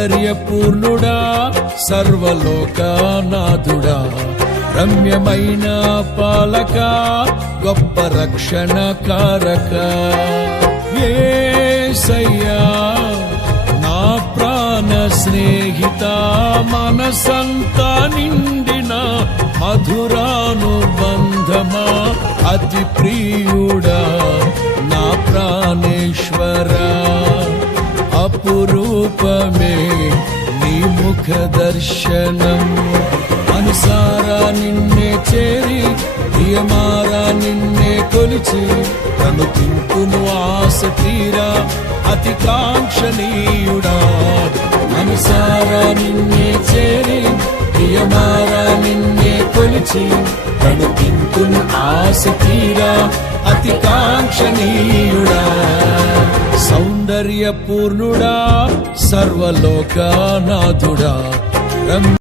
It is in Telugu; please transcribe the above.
సౌందర్యపూర్ణుడా సర్వలోకనాథుడా రమ్యమైన పాలక గొప్ప రక్షణ కారక యేసయ్యా నా ప్రాణ స్నేహిత మనసంతా నిండిన మధురానుబంధమా అతి ప్రియుడా నా ప్రాణేశ్వరా అపురూపమే నీ ముఖ దర్శనం అనుసారా నిన్నే చేరి ప్రియమారా నిన్నే కొలిచి తను తింపును ఆశ తీరా అతి కాంక్షణీయుడా అనుసారా నిన్నే చేరి ప్రియమారా నిన్నే కొలిచి తను తింపును ఆశ తీరా అతి కాంక్షణీయుడా సౌందర్యపూర్ణుడా సర్వలోకనాథుడా